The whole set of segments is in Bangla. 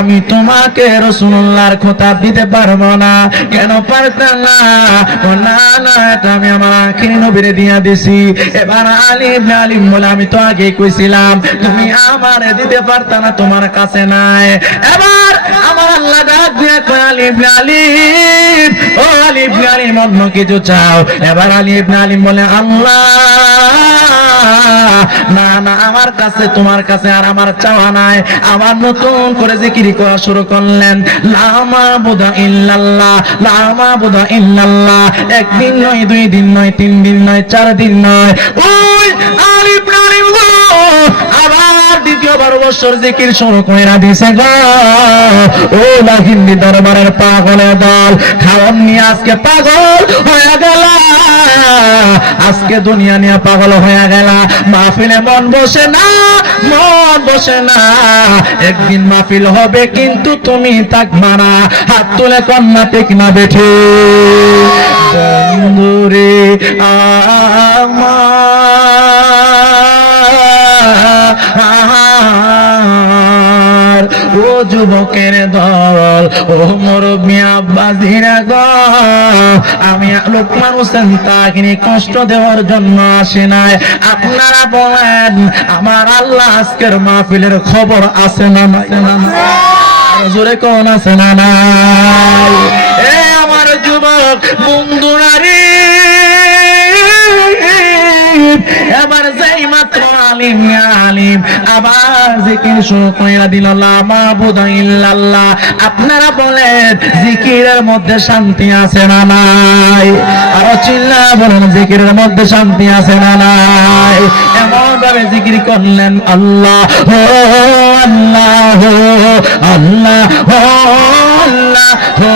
আমি তোমাকে রাসূলুল্লাহর খোতাব দিতে পারবো না। কেন পারতাম না? না না, এটা আমি আমার আখিরি নবীরে দিয়া দিছি। এবার আলিফ আলিম বলে আমি তো আগে কইছিলাম তুমি আমারে দিতে পারতা না, তোমার কাছে নাই। এবার আমার আল্লাহ ডাক দিয়ে কয় আলিফ আলিম, ও আলিফ আলিম অন্য কিছু চাও? এবার আলিফ আলিম বলে আল্লাহ না না, আমার কাছে তোমার কাছে আর আমার চাওয়া নাই। আবার নতুন করে জিকির করা শুরু করলেন, লা মাবুদা ইল্লাল্লাহ, লা মাবুদা ইল্লাল্লাহ। একদিন নয়, 2 দিন নয়, 3 দিন নয়, 4 দিন নয়, ওই আলিফ আলিম আবার দ্বিতীয়বার বছর জিকির শুরু কইরা দিছে গো। ও লাহিন্দি দরবারের পাগলের দল, খাওয়ান নিয়ে আজকে পাগল হয়ে গেল, আজকে দুনিয়া নিয়ে পাগল হয়ে গেল। মাহফিলে মন বসে না, মন বসে না। একদিন মাহফিল হবে কিন্তু তুমি থাকবা না। হাত তুলে কন্যা ঠিক না বেঠে বন্ধুরে আমার, ও যুবকের দল, ও মুরব্বি আব্বাসীরা গো, আমি লোকমান হোসেন তাকে কষ্ট দেওয়ার জন্য আসি নাই। আপনারা বলেন আমার আল্লাহ আজকের মাহফিলের খবর আছে না নাই? জোরে কোন আছে না নাই? এ আমার যুবক বন্ধুরা রে, এবার যেই মাত্র আলিম আলিম আবার জিকির শুরু কইরা দিল, লা মাবুদা ইল্লাল্লাহ। আপনারা বলেন জিকিরের মধ্যে শান্তি আছে না নাই? আরো চিল্লা বলেন জিকিরের মধ্যে শান্তি আছে না নাই? এমন ভাবে জিকির করলেন আল্লাহ হো আল্লাহ হো আল্লাহ হো আল্লাহ হো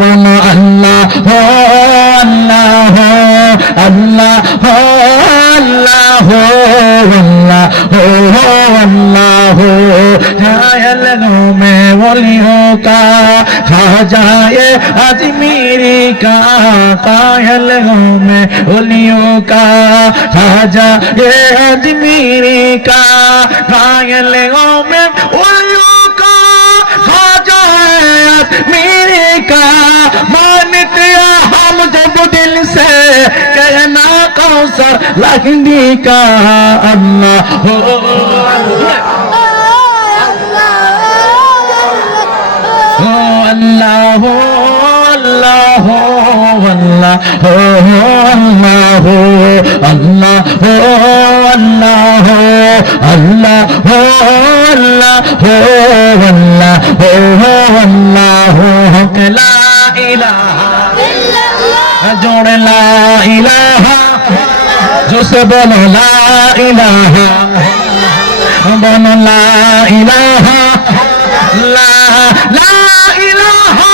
বলো আল্লাহ হো আল্লাহ হো আল্লাহ হো আল্লাহ হো আল্লাহ হো আল্লাহ হো ঘাयल में वलियों का खाजाए अजमीरी का, घायल में वलियों का खाजाए अजमीरी का, घायल में वलियों का खाजाए अजमीरी का। मानते हम जब दिल से कहना कौसर लगनी का अल्लाह हो अल्लाह हो अल्लाह हो अल्लाह हो अल्लाह हो अल्लाह हो अल्लाह हो अल्लाह हो अल्लाह हो अल्लाह हो अल्लाह हो ला इलाहा इल्लल्लाह, जोड़े ला इलाहा, जो से बोलो ला इलाहा, बोलो ला इलाहा, ला ला इलाहा,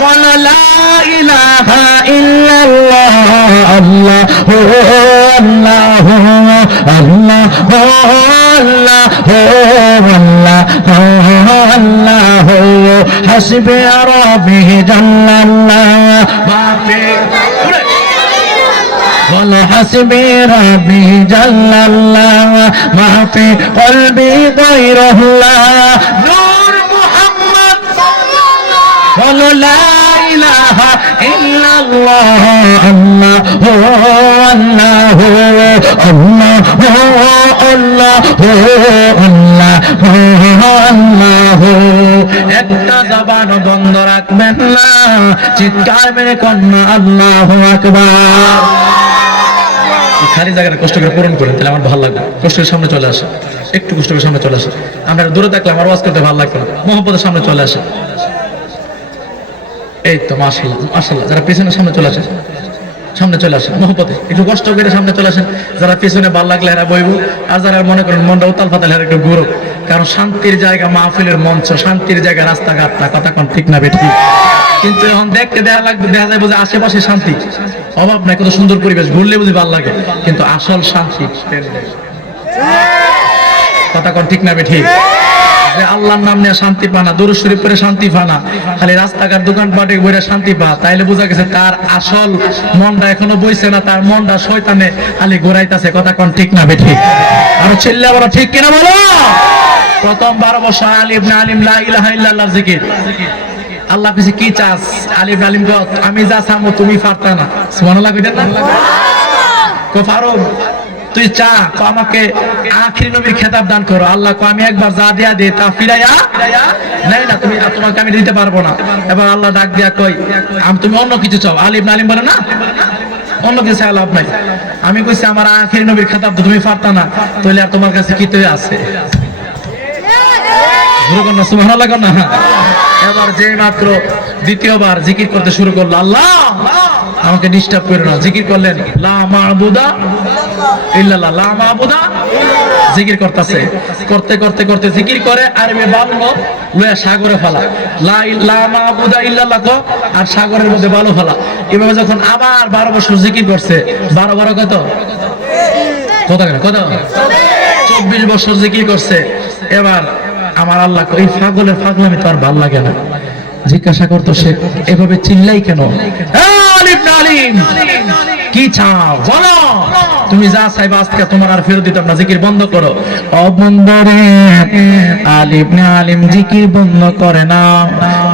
बोलो ला इलाहा इल्लल्लाह, अल्लाह हो अल्लाह हो अल्लाह हो अल्लाह हो अल्लाह हो अल्लाह हो हस्बी रब्बी जल्लल्लाह माफी बोलो हस्बी रब्बी जल्लल्लाह माफी क़ल्बी गैरुल्लाह नूर मुहम्मद बोलो ला इलाहा इल्लल्लाह अल्लाह हो अल्लाह हो अल्लाह हो अल्लाह हो अल्लाह हो अल्लाह हो। একটা জবান বন্ধ রাখবেন না, চিৎকার মেরে কন্যা আল্লাহু আকবার। খালি জায়গাটা কষ্ট করে পূরণ করেন, তাহলে আমার ভালো লাগবে। কষ্ট করে সামনে চলে আসে, একটু কষ্ট করে সামনে চলে আসে। আমরা দূরে থাকলে আমার ওয়াজ করতে ভালো লাগবে না, মোহাম্মদের সামনে চলে আসে। এই তো মাশাআল্লাহ মাশাআল্লাহ, যারা পিছনের সামনে চলে আসে সামনে চলে আসে মোহাম্মতে, একটু কষ্ট করে সামনে চলে আসেন। যারা পিছনে ভালো লাগলে এরা বইব, আর যারা মনে করেন মনটা উতাল পাতাল এরা একটু ঘুরো। কারণ শান্তির জায়গা মাহফিলের মঞ্চ, শান্তির জায়গা রাস্তাঘাটটা, কথা কোন ঠিক না বেঠি। কিন্তু এখন দেখতে দেখা লাগবে, দেখা যায় বুঝে আশেপাশে শান্তি অভাব নাই, কত সুন্দর পরিবেশ, ঘুরলে বুঝি ভালো লাগে, কিন্তু আসল শান্তি কথা কোন ঠিক না ঠিক? যে আল্লাহর নাম নিয়ে শান্তি পানা, দুরূদ শরীফ পড়ে শান্তি পানা, খালি রাস্তাঘাট দোকানপাটে ঘুরে শান্তি পা, তাইলে বোঝা গেছে তার আসল মনটা এখনো বইছে না, তার মনটা শয়তানে খালি ঘুরাইতেছে। কথা কোন ঠিক না ঠিক? আর ছেলে বড় ঠিক কিনা বলো? প্রথম 12 বছর আলিফ না আলিম লা ইলাহা ইল্লাল্লাহ জিকির। আল্লাহ কাছে কি চাস? আলিফ আলিম কও আমি যা চামু তুমি পারতা না। সুবহানাল্লাহ কইতেন না? কো ফারুক তুই চা তো আমাকে আখির নবীর খেতাব দান করো। আল্লাহ কো আমি একবার যা দিয়া দে তা ফিরাইয়া নাই না, তুমি তোমাকে আমি দিতে পারবো না। এবার আল্লাহ ডাক দিয়া কই তুমি অন্য কিছু চাও। আলিফ আলিম বলে না, অন্য কিছু চাই লাভ নাই। আমি কইছি আমার আখির নবীর খেতাব তো তুমি পারতা না, তাহলে আর তোমার কাছে কি তৈ আছে? সুবহানাল্লাহ না? এবার যে মাত্র দ্বিতীয়বার জিকির করতে শুরু করলো, আল্লাহ আমাকে ডিস্টার্ব করো না, জিকির করলেন লা মা'বুদা ইল্লাল্লাহ, লা মা'বুদা জিকির করতেছে। করতে করতে করতে জিকির করে আর মে বালু লয়া সাগরে ফেলা, লা মা'বুদা ইল্লাল্লাহ কো আর সাগরের মধ্যে বালু ফেলা। এভাবে যখন আবার 12 বছর জিকির করছে, 12 12 কত কত 24 বছর জিকির করছে। এবার আমার আল্লাহ এই পাগলের পাগলামি তো আর ভালো লাগে না। জিজ্ঞাসা করতো সে এভাবে চিল্লাই কেন? আলিফ না আলিম কি চাও বলো, তুমি যা চাইবা আজকে তোমার আর ফেরত দিতাম না, জিকির বন্ধ করো। ও বন্ধুরে আলিফ না আলিম জিকির বন্ধ করে না,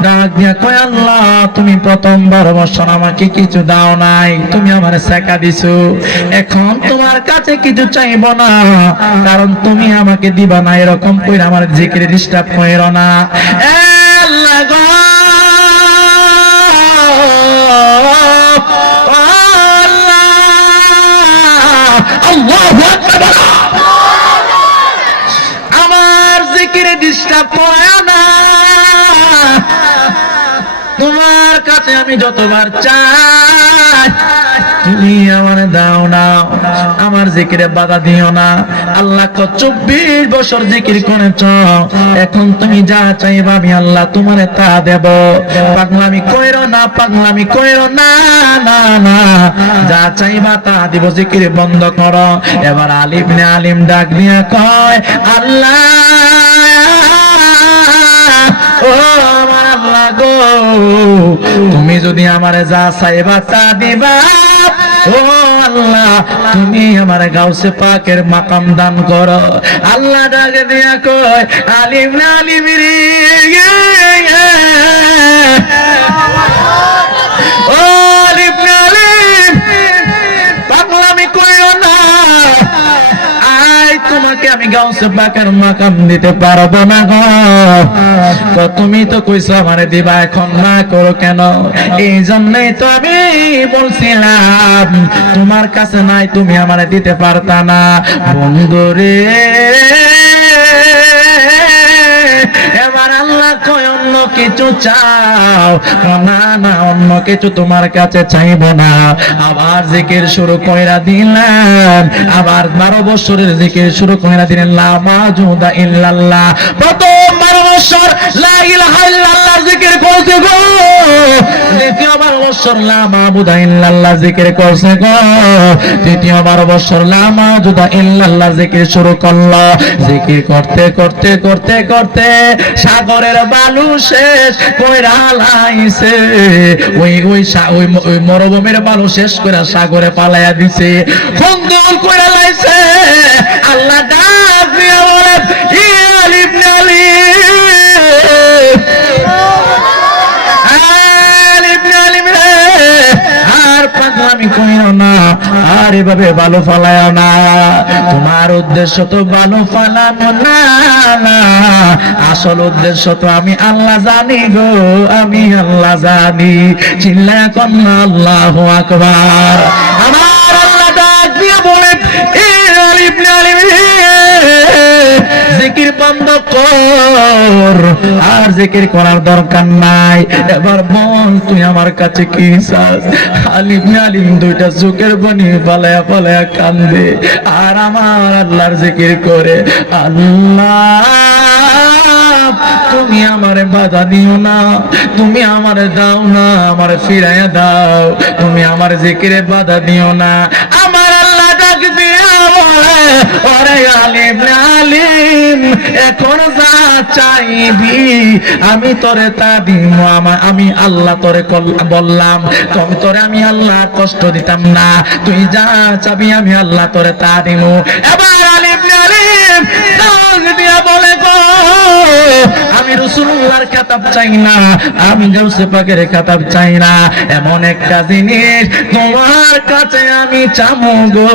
ডাক দিয়া কয় আল্লাহ তুমি প্রথম 12 বছর আমাকে কিছু দাও নাই, তুমি আমারে শেখা দিছো, এখন তোমার কাছে কিছু চাইব না, কারণ তুমি আমাকে দিবা না, এরকম কইরা আমার জিকিরে ডিস্টার্ব কইরো না। আল্লাহ গো আমার জিকিরে ডিস্টার্ব করে না, তোমার কাছে আমি যতবার চাই তুমি আমার দাও না, আমার জিকিরে বাধা দিও না। আল্লাহ কো 24 বছর জিকির করেছ, এখন তুমি যা চাইবা আমি আল্লাহ তোমারে তা দেব। পাগলামি কইরো না, পাগলামি কইরো না, না না যা চাইবা তা দিব, জিকির বন্ধ করো। এবার আলিফ নে আলিম ডাক দিয়া কয় আল্লাহ ও আমার আল্লাহ গো, তুমি যদি আমারে যা চাইবা তা দিবা, ও আল্লাহ তুমি আমার গাউসে পাকের মাকাম দান করো। আল্লাহ ডাকে দিয়া কয় আলিম না আলিম রে, ও আলিম না আলিম পাগলামি কইরো না, তোমাকে আমি গাউসে পাকের মাকাম দিতে পারবো না গো। তো তুমি তো কইছো আমারে দিবা, এখন না করো কেন? এই জন্যই তো আমি বলছিলাম তোমার কাছে নাই, তুমি আমারে দিতে পারতা না। বন্ধুরে এবার আল্লাহ কয় অন্য কিছু চাও না, না অন্য কিছু তোমার কাছে চাইব না। আবার জিকির শুরু কইরা দিলাম, আবার 12 বছরের জিকির শুরু কইরা দিলেন লা মা'বুদা ইল্লাল্লাহ। প্রথম 12 বছর লা ইলাহা ইল্লাল্লাহ জিকির করতে গো, দ্বিতীয় 12 বছর লা মা'বুদা ইল্লাল্লাহ জিকির করছে গো, তৃতীয় 12 বছর লা মা'বুদা ইল্লাল্লাহ জিকির শুরু করলো। জিকির করতে করতে করতে করতে সাগরের বালু শেষ কইরা লাইছে, ওই মরুভূমির বালু শেষ কইরা সাগরে পালাইয়া দিছে, খন্দল কইরা লাইছে। আল্লাহ ডাক দিয়া বলে আলিফ না আলিফ আলিফ রে, আর পাগলামি কইরো না, আর এভাবে বালু ফালায়ও না, তোমার উদ্দেশ্য তো বালু ফালানো না, না আসল উদ্দেশ্য তো আমি আল্লাহ জানি গো, আমি আল্লাহ জানি। চিল্লা কোন আল্লাহু আকবার। আমার আল্লাহ ডাক দিয়ে বলে আলিফ না আলিফ জিকির বন্ধ কর, আর জিকির করার দরকার নাই। এবার বল তুই আমার কাছে কি চাস? আলিম আলিম দুইটা চোখের পানি পালায়া পালায়া কান্দে, আর আমার আল্লাহর জিকির করে আল্লাহ তুমি আমারে বাধা দিও না, তুমি আমারে দাও না, আমারে ফিরাইয়া দাও, তুমি আমার জিকিরে বাধা দিও না। আমার আল্লাহ ডাক দিয়া বলে ওরে আলিম আলিম এখন যা চাইবি আমি তোরে তা দিব। আমি আল্লাহ তোরে বললাম তোরে আমি আল্লাহ কষ্ট দিতাম না, তুই যা চাবি আমি আল্লাহ তোরে তা দিব। এবার আলী ইবনে আলিম ডাক দিয়া বলে গো আমি রাসূলুল্লাহর খেতাব চাই না, আমি গাউসে পাকের খেতাব চাই না, এমন একটা জিনিস তোমার কাছে আমি চামু গো,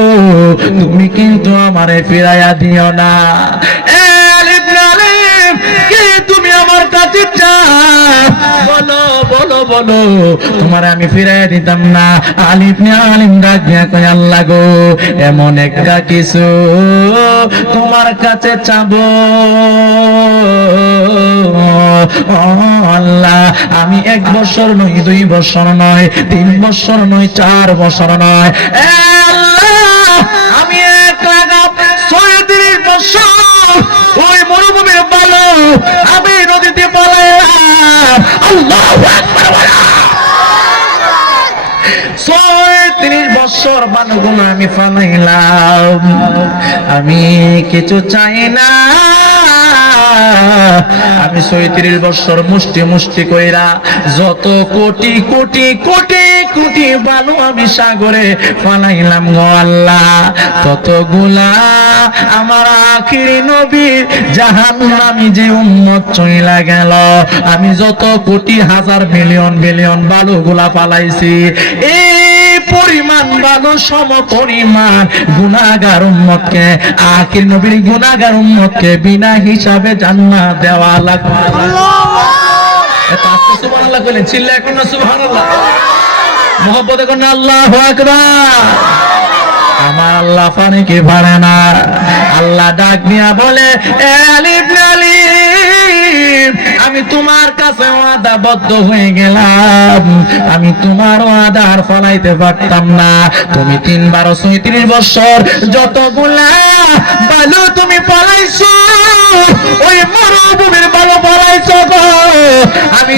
তুমি কিন্তু আমারে ফিরাইয়া দিও না। আলী ইবনে আলিম কি তুমি আমার কাছে চাও? বলো বলো বলো, তোমার আমি ফিরাইয়া দিতাম না। আলী ইবনে আলিম ডাক দিয়া কয় আল্লাহ গো এমন একটা কিছু তোমার কাছে চাবো আল্লাহ, আমি 1 বছর নয় 2 বছর নয় 3 বছর নয় 4 বছর নয়, আল্লাহ আমি 1,36 বছর ওই মরুভূমির বালু আমি নদীতে পালাইলাম। আল্লাহু আকবার বলো। 36 বছর বালুগুলো আমি পালাইলাম, আমি কিছু চাই না, আমি 36 বছর মুষ্টি মুষ্টি কইরা যত কোটি কোটি কোটি কোটি বালু আমি সাগরে ফালাইলাম গো আল্লাহ, ততগুলা আমার আখিরি নবীর জাহান্নামী যে উম্মত চইলা গেল, আমি যত কোটি হাজার মিলিয়ন বিলিয়ন বালুগুলা ফালাইছি এই পরিমাণ বালু সম পরিমাণ গুনাহগার উম্মতকে আখির নবীর গুনাহগার উম্মতকে বিনা হিসাবে জান্নাত দেওয়া লাগবে। এত আস্তে সুবহানাল্লাহ কইলেন, চিল্লায় কোন না সুবহানাল্লাহ, মুহাব্বতে কোন না আল্লাহু আকবার। আমার আল্লাহ পানি কি পারে না, আল্লাহ ডাক দিয়া বলে আলী ইবনে আলিম আমি তোমার কাছে ওয়াদাবদ্ধ হয়ে গেলাম, আমি তোমার ওয়াদা আর ফলাইতে পারতাম না। তুমি 3/36 বছর যতগুলা বালু তুমি পালাইছো ওই মরুভূমির বালু পালাইছো গো, আমি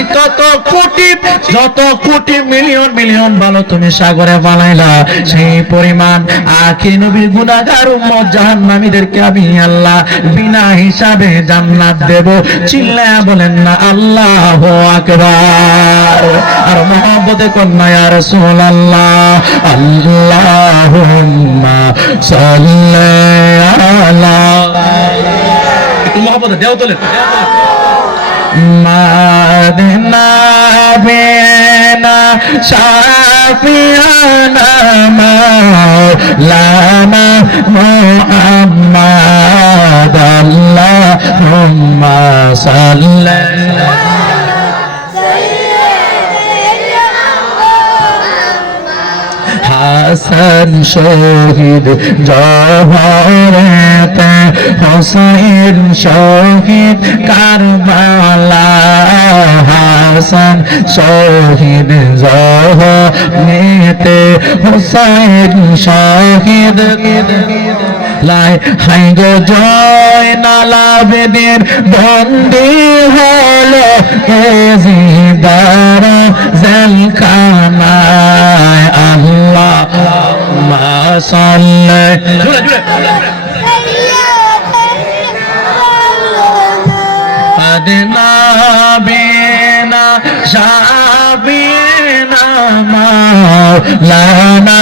যত কোটি মিলিয়ন মিলিয়ন বালু তুমি সাগরে পালাইলা, সেই পরিমাণ আখির নবীর গুনাহগার উম্মত জাহান্নামীদেরকে আমি আল্লাহ বিনা হিসাবে জান্নাত দেব। চিল্লায়া বলেন না আল্লাহু আকবার। আর মুহাব্বতে কন্যা ইয়া রাসূলুল্লাহ আল্লাহুম্মা সাল্লি আলা, একটু মুহাব্বতে দেও তোলেন মাদিনা বেনা শাফিয়ানা মাওলানা মুহাম্মাদ আল্লাহুম্মা সাল্লি হাসান শহীদ জহরতে হুসাইন শহীদ কারবালা, হাসান শহীদ জহরতে হুসাইন শহীদ লাই হাই গো জয়নাল আবেদীন বন্দী হলো এজিদার জেলখানায়। আল্লাহুম্মা সাল্লি আদনা বিনা শাবিনা মাওলানা।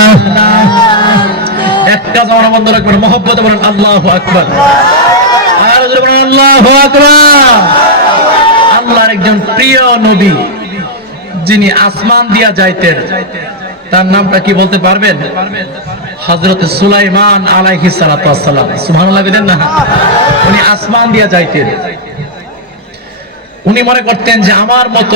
একটা জানা বন্ধ রাখবেন, মুহাব্বতে বলেন আল্লাহু আকবার, আর জোরে বলেন আল্লাহু আকবার। আল্লাহর একজন প্রিয় নবী যিনি আসমান দিয়া যাইতেন, তার নামটা কি বলতে পারবেন? হযরত সুলাইমান আলাইহিস সালাতু ওয়াস সালাম। সুবহানাল্লাহ বলেন না। উনি আসমান দিয়া যাইতেন, উনি মনে করতেন যে আমার মতো